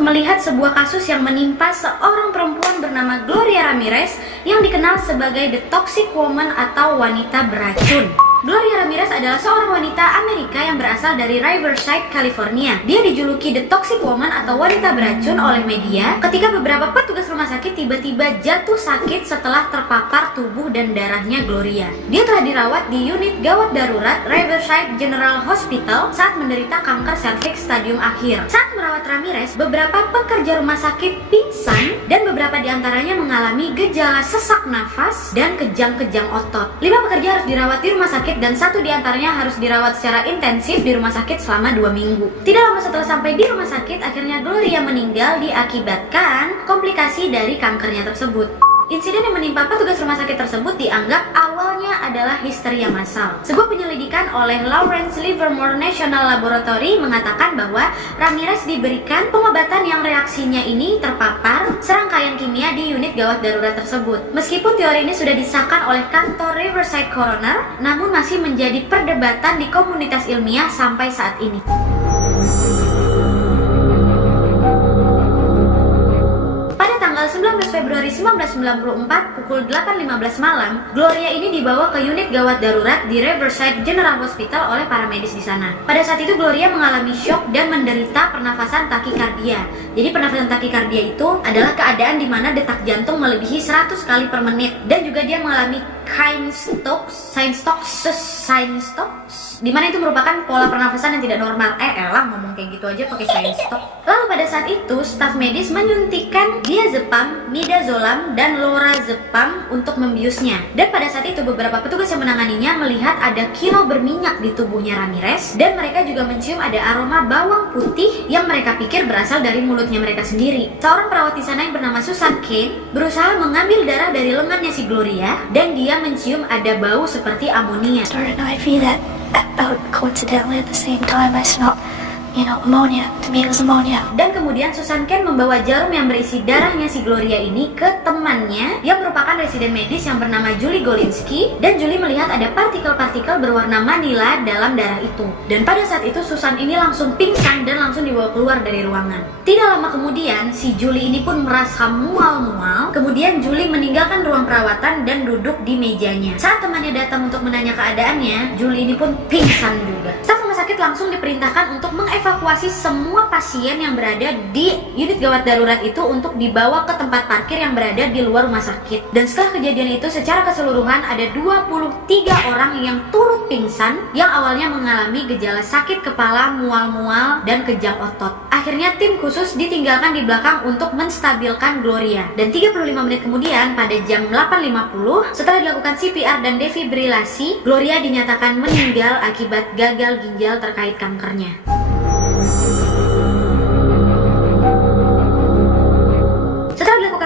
untuk melihat sebuah kasus yang menimpa seorang perempuan bernama Gloria Ramirez yang dikenal sebagai The Toxic Woman atau wanita beracun. Gloria Ramirez adalah seorang wanita Amerika yang berasal dari Riverside, California. Dia dijuluki The Toxic Woman atau wanita beracun oleh media ketika beberapa petugas rumah sakit tiba-tiba jatuh sakit setelah terpapar tubuh dan darahnya Gloria. Dia telah dirawat di unit gawat darurat Riverside General Hospital saat menderita kanker serviks stadium akhir. Saat merawat Ramirez, beberapa pekerja rumah sakit pingsan dan beberapa diantaranya mengalami gejala sesak nafas dan kejang-kejang otot. 5 pekerja harus dirawat di rumah sakit dan 1 diantaranya harus dirawat secara intensif di rumah sakit selama 2 minggu. Tidak lama setelah sampai di rumah sakit, akhirnya Gloria meninggal diakibatkan komplikasi dari kankernya tersebut. Insiden yang menimpa petugas rumah sakit tersebut dianggap awalnya adalah histeria massal. Sebuah penyelidikan oleh Lawrence Livermore National Laboratory mengatakan bahwa Ramirez diberikan pengobatan yang reaksinya ini terpapar serangkaian kimia di unit gawat darurat tersebut. Meskipun teori ini sudah disahkan oleh kantor Riverside Coroner, namun masih menjadi perdebatan di komunitas ilmiah sampai saat ini. Tanggal 19 Februari 1994 pukul 8.15 malam, Gloria ini dibawa ke unit gawat darurat di Riverside General Hospital oleh para medis di sana. Pada saat itu Gloria mengalami shock dan menderita pernafasan takikardia. Jadi pernafasan takikardia itu adalah keadaan di mana detak jantung melebihi 100 kali per menit, dan juga dia mengalami Cheyne-Stokes, di mana itu merupakan pola pernafasan yang tidak normal. Ngomong kayak gitu aja pakai Cheyne-Stokes. Lalu pada saat itu staf medis menyuntikkan diazepam, midazolam, dan lorazepam untuk membiusnya. Dan pada saat itu beberapa petugas yang menanganinya melihat ada kilau berminyak di tubuhnya Ramirez, dan mereka juga mencium ada aroma bawang putih yang mereka pikir berasal dari mulutnya mereka sendiri. Seorang perawat di sana yang bernama Susan Cain berusaha mengambil darah dari lengannya si Gloria, dan dia mencium ada bau seperti amonia. Coincidentally at the same time I smelled, ammonia. To me it was ammonia. Dan kemudian Susan Cain membawa jarum yang berisi darahnya si Gloria ini ke temannya yang merupakan residen medis yang bernama Julie Golinsky, dan Julie melihat ada partikel-partikel berwarna manila dalam darah itu. Dan pada saat itu Susan ini langsung pingsan dan langsung dibawa keluar dari ruangan. Tidak lama kemudian si Julie ini pun merasa mual-mual. Kemudian Julie meninggalkan ruang perawatan dan duduk di mejanya. Saat temannya datang untuk menanya keadaannya, Julie ini pun pingsan juga. Staf rumah sakit langsung diperintahkan untuk mengevakuasi semua pasien yang berada di unit gawat darurat itu untuk dibawa ke tempat parkir yang berada di luar rumah sakit. Dan setelah kejadian itu secara keseluruhan ada 23 orang yang turut pingsan yang awalnya mengalami gejala sakit kepala, mual-mual, dan kejang otot. Akhirnya tim khusus ditinggalkan di belakang untuk menstabilkan Gloria. Dan 35 menit kemudian pada jam 8.50 setelah dilakukan CPR dan defibrilasi, Gloria dinyatakan meninggal akibat gagal ginjal terkait kankernya.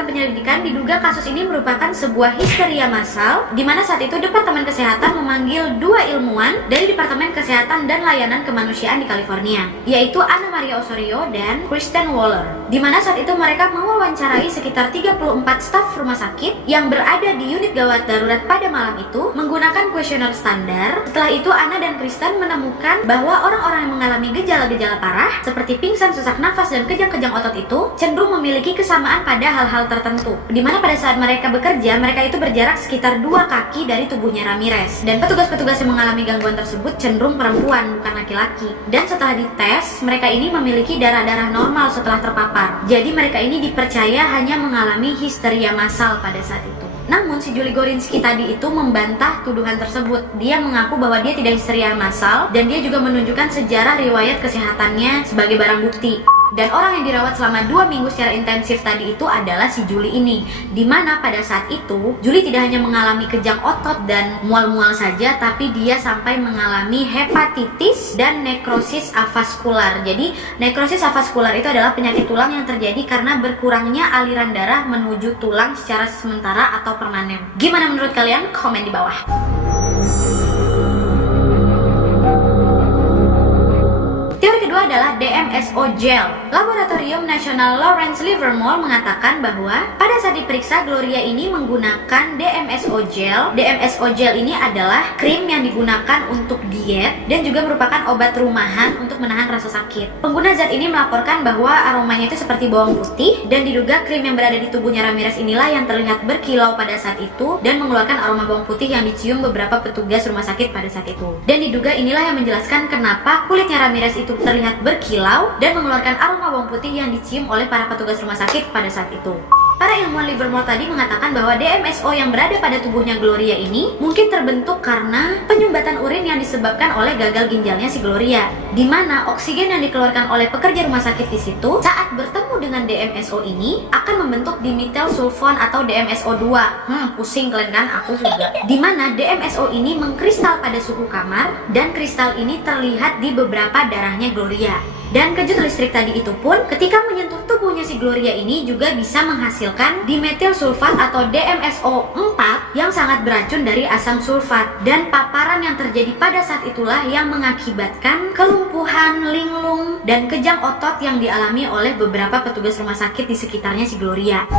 Penyelidikan diduga kasus ini merupakan sebuah histeria massal, di mana saat itu Departemen Kesehatan memanggil 2 ilmuwan dari Departemen Kesehatan dan Layanan Kemanusiaan di California, yaitu Anna Maria Osorio dan Kristen Waller, di mana saat itu mereka mewawancarai sekitar 34 staf rumah sakit yang berada di unit gawat darurat pada malam itu menggunakan kuesioner standar. Setelah itu Anna dan Kristen menemukan bahwa orang-orang yang mengalami gejala-gejala parah seperti pingsan, sesak nafas, dan kejang-kejang otot itu cenderung memiliki kesamaan pada hal-hal tertentu, di mana pada saat mereka bekerja, mereka itu berjarak sekitar 2 kaki dari tubuhnya Ramirez. Dan petugas-petugas yang mengalami gangguan tersebut cenderung perempuan, bukan laki-laki. Dan setelah dites, mereka ini memiliki darah-darah normal setelah terpapar. Jadi mereka ini dipercaya hanya mengalami histeria massal pada saat itu. Namun si Julie Golinsky tadi itu membantah tuduhan tersebut. Dia mengaku bahwa dia tidak histeria massal, dan dia juga menunjukkan sejarah riwayat kesehatannya sebagai barang bukti. Dan orang yang dirawat selama 2 minggu secara intensif tadi itu adalah si Julie ini, dimana pada saat itu Julie tidak hanya mengalami kejang otot dan mual-mual saja, tapi dia sampai mengalami hepatitis dan nekrosis avaskular. Jadi nekrosis avaskular itu adalah penyakit tulang yang terjadi karena berkurangnya aliran darah menuju tulang secara sementara atau permanen. Gimana menurut kalian? Komen di bawah. Teori kedua adalah DMSO gel. Laboratorium Nasional Lawrence Livermore mengatakan bahwa pada saat diperiksa Gloria ini menggunakan DMSO gel. DMSO gel ini adalah krim yang digunakan untuk diet dan juga merupakan obat rumahan untuk menahan rasa sakit. Pengguna zat ini melaporkan bahwa aromanya itu seperti bawang putih dan diduga krim yang berada di tubuhnya Ramirez inilah yang terlihat berkilau pada saat itu dan mengeluarkan aroma bawang putih yang dicium beberapa petugas rumah sakit pada saat itu. Dan diduga inilah yang menjelaskan kenapa kulitnya Ramirez itu terlihat berkilau dan mengeluarkan aroma bawang putih yang dicium oleh para petugas rumah sakit pada saat itu. Para ilmuwan Livermore tadi mengatakan bahwa DMSO yang berada pada tubuhnya Gloria ini mungkin terbentuk karena penyumbatan urin yang disebabkan oleh gagal ginjalnya si Gloria, di mana oksigen yang dikeluarkan oleh pekerja rumah sakit di situ saat bertemu dengan DMSO ini akan membentuk dimethyl sulfon atau DMSO2. Pusing kalian kan? Aku juga. Di mana DMSO ini mengkristal pada suhu kamar dan kristal ini terlihat di beberapa darahnya Gloria. Dan kejut listrik tadi itu pun ketika menyentuh tubuhnya si Gloria ini juga bisa menghasilkan dimetil sulfat atau DMSO4 yang sangat beracun dari asam sulfat. Dan paparan yang terjadi pada saat itulah yang mengakibatkan kelumpuhan, linglung, dan kejang otot yang dialami oleh beberapa petugas rumah sakit di sekitarnya si Gloria.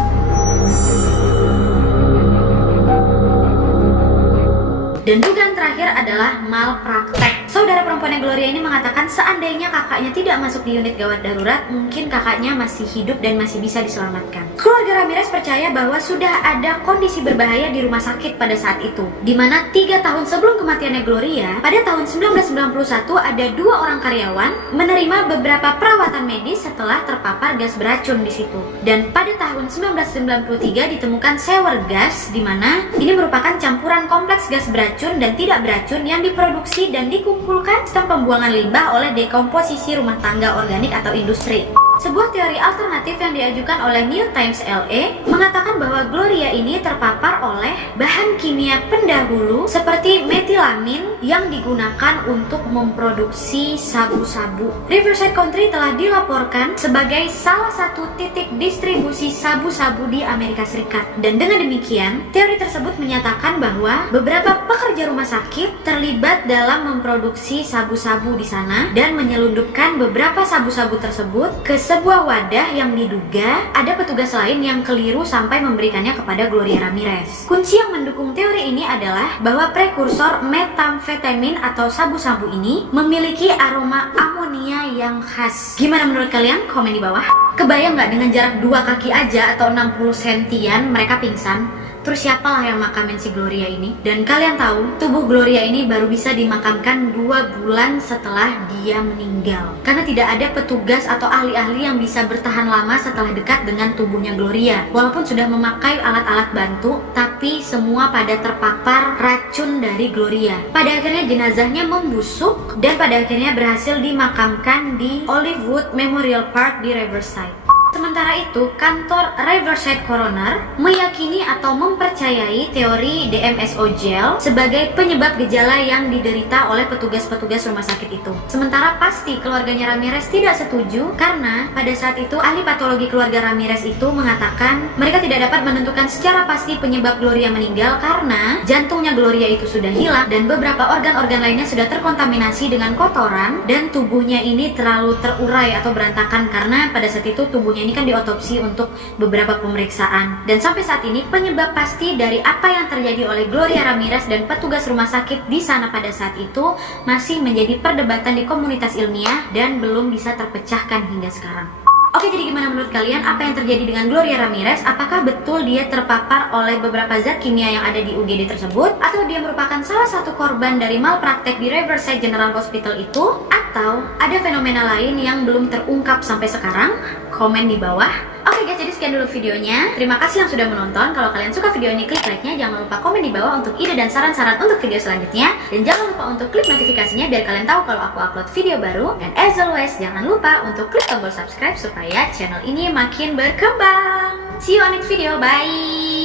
Dan dugaan terakhir adalah malpraktek. Saudara perempuannya Gloria ini mengatakan seandainya kakaknya tidak masuk di unit gawat darurat, mungkin kakaknya masih hidup dan masih bisa diselamatkan. Keluarga Ramirez percaya bahwa sudah ada kondisi berbahaya di rumah sakit pada saat itu, di mana 3 tahun sebelum kematiannya Gloria, pada tahun 1991 ada 2 orang karyawan menerima beberapa perawatan medis setelah terpapar gas beracun di situ. Dan pada tahun 1993 ditemukan sewer gas, di mana ini merupakan campuran kompleks gas beracun dan tidak beracun yang diproduksi dan dikumpulkan sistem pembuangan limbah oleh dekomposisi rumah tangga organik atau industri. Sebuah teori alternatif yang diajukan oleh New Times LA mengatakan bahwa Gloria ini terpapar oleh bahan kimia pendahulu seperti metilamin yang digunakan untuk memproduksi sabu-sabu. Riverside County telah dilaporkan sebagai salah satu titik distribusi sabu-sabu di Amerika Serikat. Dan dengan demikian, teori tersebut menyatakan bahwa beberapa pekerja rumah sakit terlibat dalam memproduksi sabu-sabu di sana dan menyelundupkan beberapa sabu-sabu tersebut ke sebuah wadah yang diduga ada petugas lain yang keliru sampai memberikannya kepada Gloria Ramirez. Kunci yang mendukung teori ini adalah bahwa prekursor metamfetamin atau sabu-sabu ini memiliki aroma amonia yang khas. Gimana menurut kalian? Komen di bawah. Kebayang nggak dengan jarak 2 kaki aja atau 60 sentian mereka pingsan? Terus siapalah yang makamin si Gloria ini? Dan kalian tahu, tubuh Gloria ini baru bisa dimakamkan 2 bulan setelah dia meninggal. Karena tidak ada petugas atau ahli-ahli yang bisa bertahan lama setelah dekat dengan tubuhnya Gloria. Walaupun sudah memakai alat-alat bantu, tapi semua pada terpapar racun dari Gloria. Pada akhirnya jenazahnya membusuk dan pada akhirnya berhasil dimakamkan di Olivewood Memorial Park di Riverside. Sementara itu, kantor Riverside Coroner meyakini atau mempercayai teori DMSO gel sebagai penyebab gejala yang diderita oleh petugas-petugas rumah sakit itu. Sementara pasti keluarganya Ramirez tidak setuju karena pada saat itu ahli patologi keluarga Ramirez itu mengatakan mereka tidak dapat menentukan secara pasti penyebab Gloria meninggal karena jantungnya Gloria itu sudah hilang dan beberapa organ-organ lainnya sudah terkontaminasi dengan kotoran dan tubuhnya ini terlalu terurai atau berantakan karena pada saat itu tubuhnya ini kan diotopsi untuk beberapa pemeriksaan. Dan sampai saat ini penyebab pasti dari apa yang terjadi oleh Gloria Ramirez dan petugas rumah sakit di sana pada saat itu masih menjadi perdebatan di komunitas ilmiah dan belum bisa terpecahkan hingga sekarang. Oke, jadi gimana menurut kalian apa yang terjadi dengan Gloria Ramirez? Apakah betul dia terpapar oleh beberapa zat kimia yang ada di UGD tersebut? Atau dia merupakan salah satu korban dari malpraktek di Riverside General Hospital itu? Atau ada fenomena lain yang belum terungkap sampai sekarang? Komen di bawah. Oke guys, jadi sekian dulu videonya. Terima kasih yang sudah menonton. Kalau kalian suka video ini, klik like-nya. Jangan lupa komen di bawah untuk ide dan saran-saran untuk video selanjutnya. Dan jangan lupa untuk klik notifikasinya biar kalian tahu kalau aku upload video baru. Dan as always, jangan lupa untuk klik tombol subscribe supaya channel ini makin berkembang. See you on next video, bye!